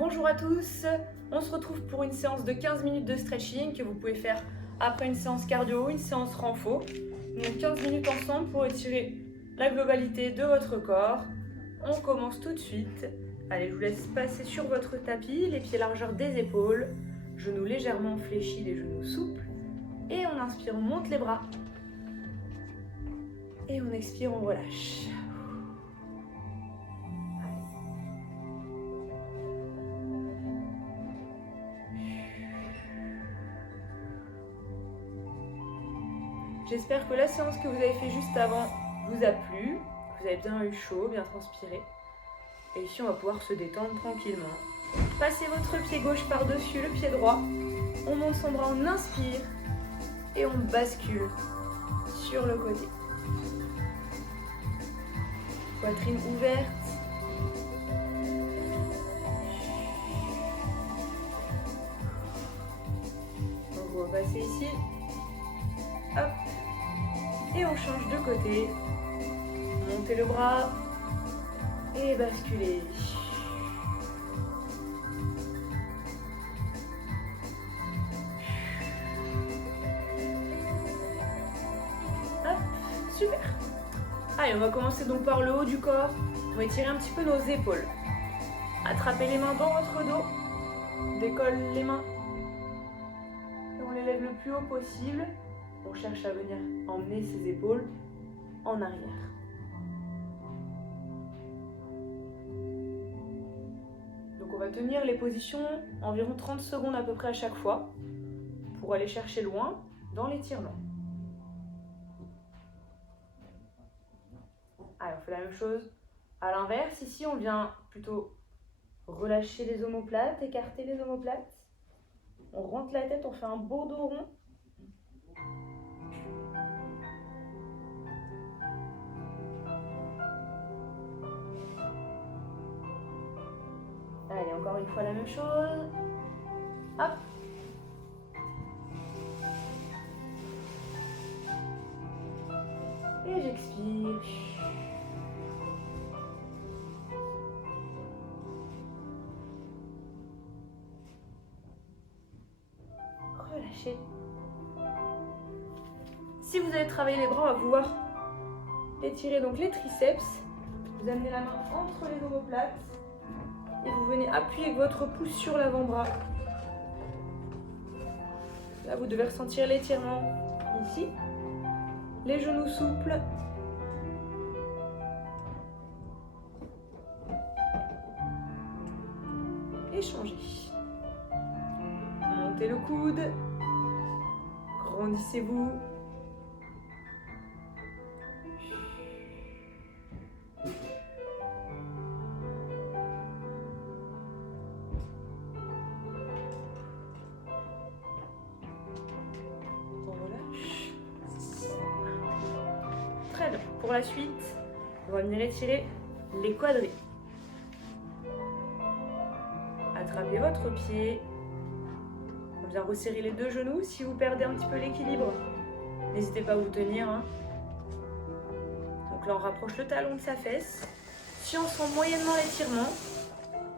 Bonjour à tous, on se retrouve pour une séance de 15 minutes de stretching que vous pouvez faire après une séance cardio, une séance renfo. Donc 15 minutes ensemble pour étirer la globalité de votre corps. On commence tout de suite. Allez, je vous laisse passer sur votre tapis, les pieds largeur des épaules, genoux légèrement fléchis, les genoux souples. Et on inspire, on monte les bras. Et on expire, on relâche. J'espère que la séance que vous avez fait juste avant vous a plu, vous avez bien eu chaud, bien transpiré. Et ici, on va pouvoir se détendre tranquillement. Passez votre pied gauche par-dessus le pied droit. On monte son bras, on inspire et on bascule sur le côté. Poitrine ouverte. Donc on va passer ici. Hop. Et on change de côté. Montez le bras et basculez. Hop, super. Allez, on va commencer donc par le haut du corps. On va étirer un petit peu nos épaules. Attrapez les mains dans votre dos. Décolle les mains. Et on les lève le plus haut possible. On cherche à venir emmener ses épaules en arrière. Donc on va tenir les positions environ 30 secondes à peu près à chaque fois pour aller chercher loin dans l'étirement. Allez, on fait la même chose à l'inverse. Ici, on vient plutôt relâcher les omoplates, écarter les omoplates. On rentre la tête, on fait un beau dos rond. Allez, encore une fois la même chose. Hop. Et j'expire. Relâchez. Si vous avez travaillé les bras, on va pouvoir étirer donc les triceps. Vous amenez la main entre les omoplates. Et vous venez appuyer avec votre pouce sur l'avant-bras. Là, vous devez ressentir l'étirement ici. Les genoux souples. Et changez. Montez le coude. Grandissez-vous. Très bien. Pour la suite, on va venir étirer les quadris. Attrapez votre pied. On vient resserrer les deux genoux. Si vous perdez un petit peu l'équilibre, n'hésitez pas à vous tenir. Donc là, on rapproche le talon de sa fesse. Si on sent moyennement l'étirement,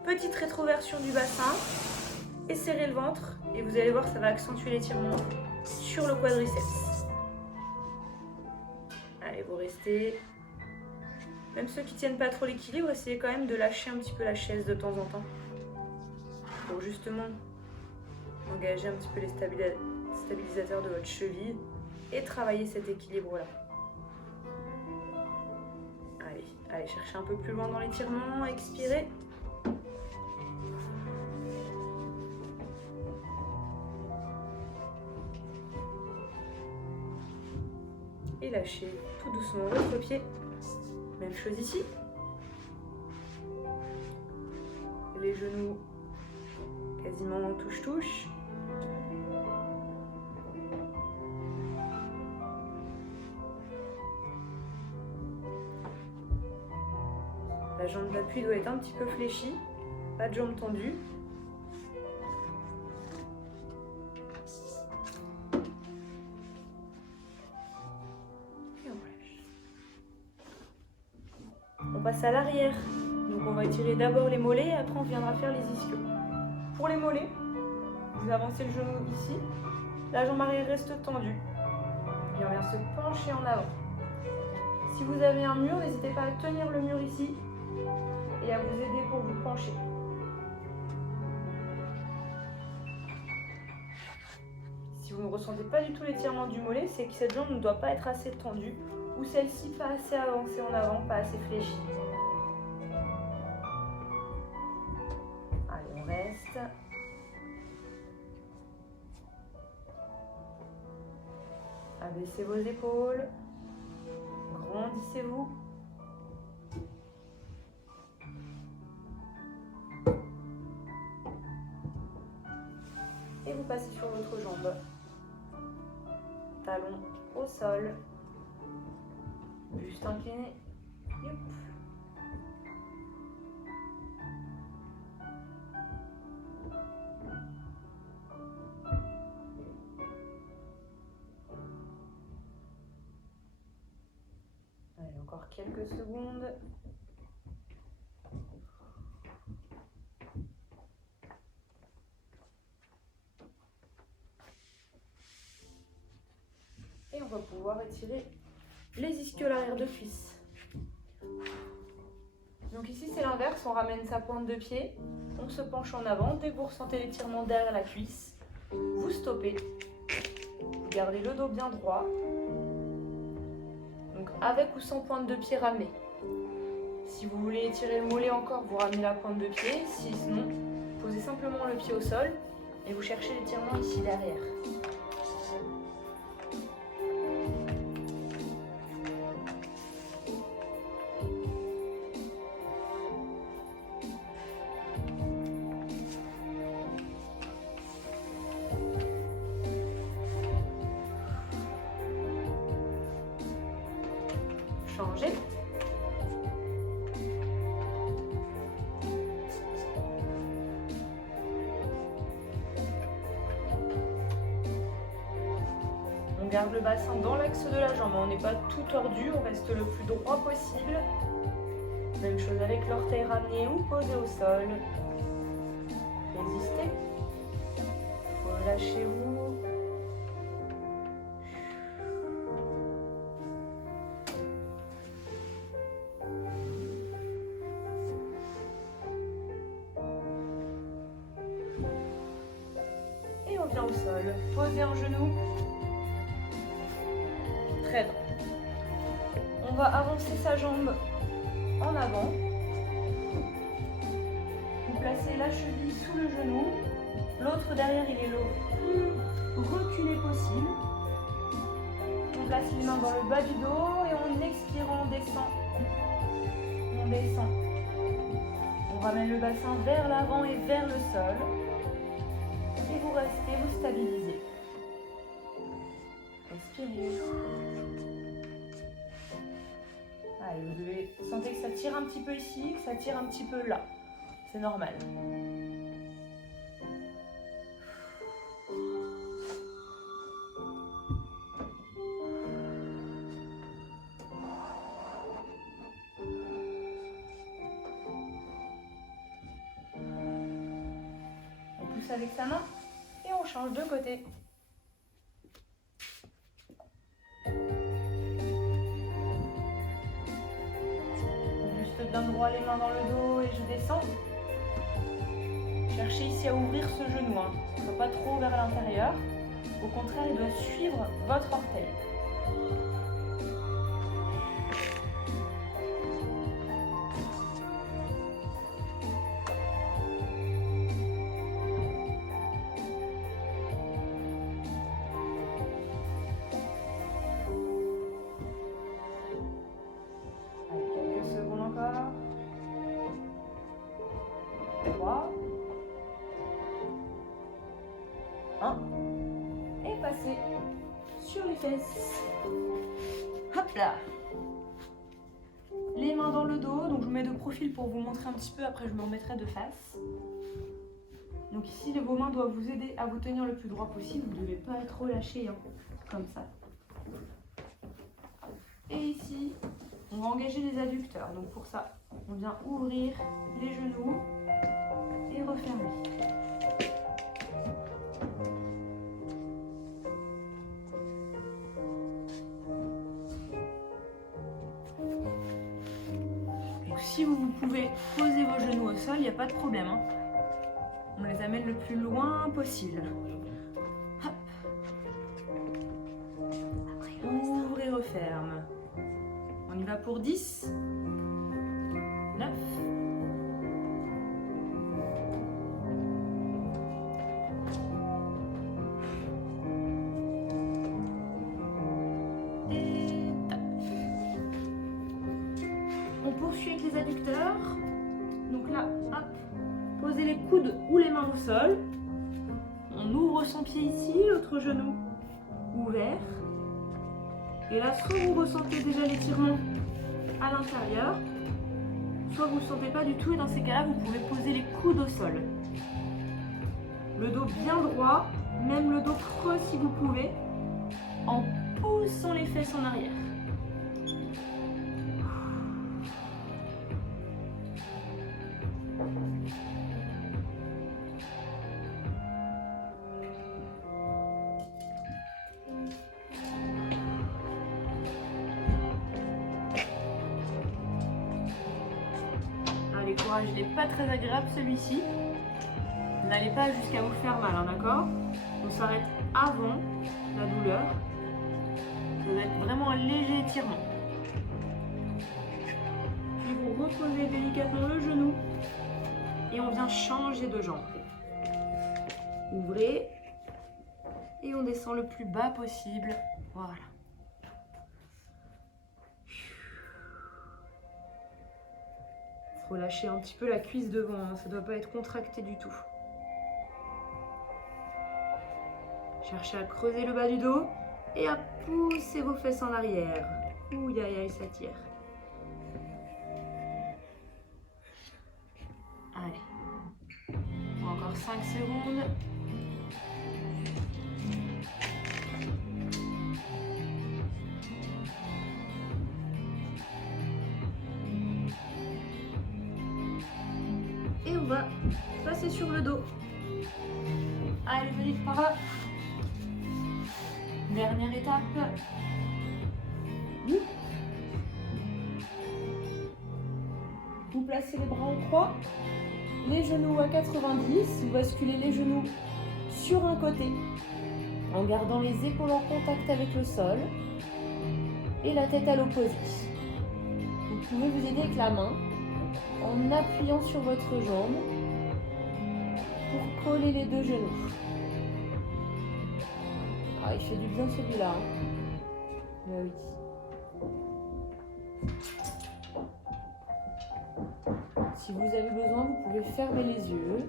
petite rétroversion du bassin et serrez le ventre. Et vous allez voir, ça va accentuer l'étirement sur le quadriceps. Allez, vous restez. Même ceux qui ne tiennent pas trop l'équilibre, essayez quand même de lâcher un petit peu la chaise de temps en temps. Pour justement engager un petit peu les stabilisateurs de votre cheville et travailler cet équilibre-là. Allez, cherchez un peu plus loin dans l'étirement, expirez. Et lâchez tout doucement votre pied. Même chose ici. Les genoux quasiment en touche-touche. La jambe d'appui doit être un petit peu fléchie. Pas de jambe tendue. On passe à l'arrière. Donc Donc on va étirer d'abord les mollets et après on viendra faire les ischios. Pour les mollets, vous avancez le genou ici, la jambe arrière reste tendue et on vient se pencher en avant. Si vous avez un mur, n'hésitez pas à tenir le mur ici et à vous aider pour vous pencher. Si vous ne ressentez pas du tout l'étirement du mollet, c'est que cette jambe ne doit pas être assez tendue ou celle-ci pas assez avancée en avant, pas assez fléchie. Allez, on reste. Abaissez vos épaules. Grandissez-vous. Et vous passez sur l'autre jambe. Talon au sol. Buste incliné. Yop. Allez, encore quelques secondes. Et on va pouvoir étirer les ischios l'arrière de cuisse. Donc ici c'est l'inverse, on ramène sa pointe de pied, on se penche en avant, dès que vous ressentez l'étirement derrière la cuisse, vous stoppez, vous gardez le dos bien droit, donc avec ou sans pointe de pied ramenée. Si vous voulez étirer le mollet encore, vous ramenez la pointe de pied, sinon, posez simplement le pied au sol et vous cherchez l'étirement ici derrière. Changez. On garde le bassin dans l'axe de la jambe, on n'est pas tout tordu, on reste le plus droit possible. Même chose avec l'orteil ramené ou posé au sol. Résistez. Relâchez-vous. Et on vient au sol. Posez un genou. Très bien. On va avancer sa jambe en avant. Vous placez la cheville sous le genou. L'autre derrière, il est le plus reculé possible. On place les mains dans le bas du dos et en expirant, on descend. On descend. On ramène le bassin vers l'avant et vers le sol. Et vous restez, vous stabilisez. Respirez. Allez, vous devez sentir que ça tire un petit peu ici, que ça tire un petit peu là. C'est normal. On pousse avec sa main et on change de côté. Bien droit, les mains dans le dos et je descends. Cherchez ici à ouvrir ce genou, ne va pas trop vers l'intérieur. Au contraire, il doit suivre votre orteil. Et passer sur les fesses. Hop là. Les mains dans le dos, donc je vous mets de profil pour vous montrer un petit peu, après je me remettrai de face. Donc ici, vos mains doivent vous aider à vous tenir le plus droit possible, vous ne devez pas être relâché, comme ça. Et ici, on va engager les adducteurs, donc pour ça, On vient ouvrir les genoux et refermer. Donc, si vous pouvez poser vos genoux au sol, il n'y a pas de problème. Hein. On les amène le plus loin possible. Hop. Ouvre et referme. On y va pour 10, 9, et top. On poursuit avec les adducteurs. Donc là, hop, posez les coudes ou les mains au sol. On ouvre son pied ici, l'autre genou ouvert. Et là, soit vous ressentez déjà l'étirement à l'intérieur, soit vous ne le sentez pas du tout. Et dans ces cas-là, vous pouvez poser les coudes au sol. Le dos bien droit, même le dos creux si vous pouvez, en poussant les fesses en arrière. Allez, courage, il n'est pas très agréable celui-ci. N'allez pas jusqu'à vous faire mal, hein, d'accord? On s'arrête avant la douleur. Ça va être vraiment un léger étirement. Puis vous reposez délicatement le genou et on vient changer de jambe. Ouvrez et on descend le plus bas possible. Voilà. Relâchez un petit peu la cuisse devant, hein. Ça ne doit pas être contracté du tout. Cherchez à creuser le bas du dos et à pousser vos fesses en arrière. Ouh, aïe, aïe, ça tire. Allez. Encore 5 secondes. Et on va passer sur le dos. Allez, venez par là. Dernière étape. Vous placez les bras en croix, les genoux à 90, vous basculez les genoux sur un côté en gardant les épaules en contact avec le sol et la tête à l'opposé. Vous pouvez vous aider avec la main en appuyant sur votre jambe pour coller les deux genoux. Ah, il fait du bien celui-là. Hein. Ah oui. Si vous avez besoin, vous pouvez fermer les yeux.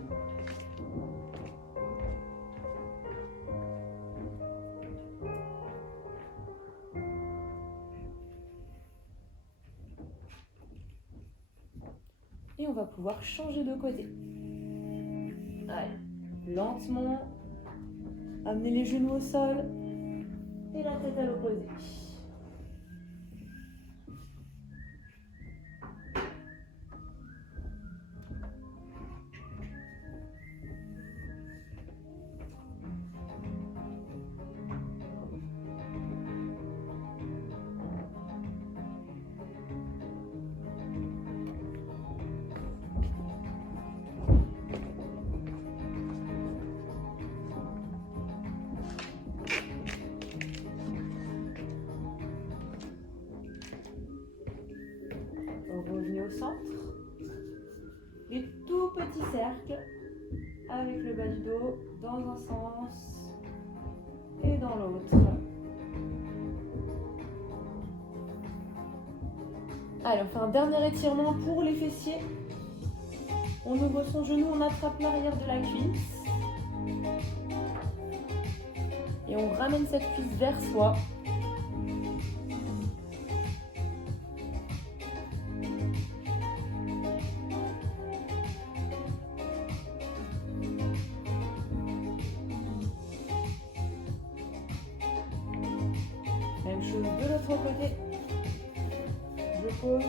Et on va pouvoir changer de côté. Allez, lentement, amenez les genoux au sol et la tête à l'opposé. Revenez au centre. Les tout petits cercles avec le bas du dos dans un sens et dans l'autre. Allez, on fait un dernier étirement pour les fessiers. On ouvre son genou, on attrape l'arrière de la cuisse. Et on ramène cette cuisse vers soi. Même chose de l'autre côté. Je pose.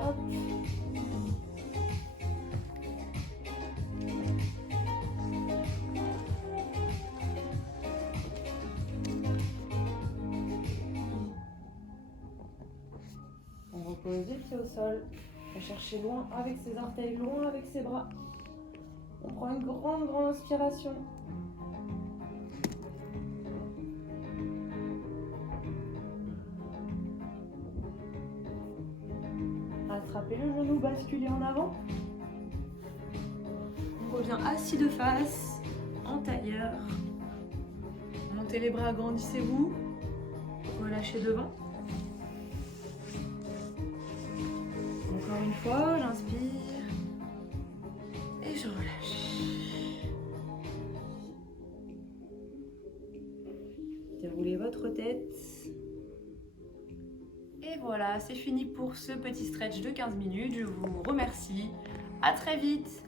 Hop. pose les pieds au sol. On va chercher loin avec ses orteils, loin avec ses bras. On prend une grande inspiration. Attrapez le genou, basculez en avant. On revient assis de face, en tailleur. Montez les bras, agrandissez-vous. Relâchez devant. Encore une fois, j'inspire et je relâche. Déroulez votre tête. Et voilà, c'est fini pour ce petit stretch de 15 minutes. Je vous remercie. À très vite.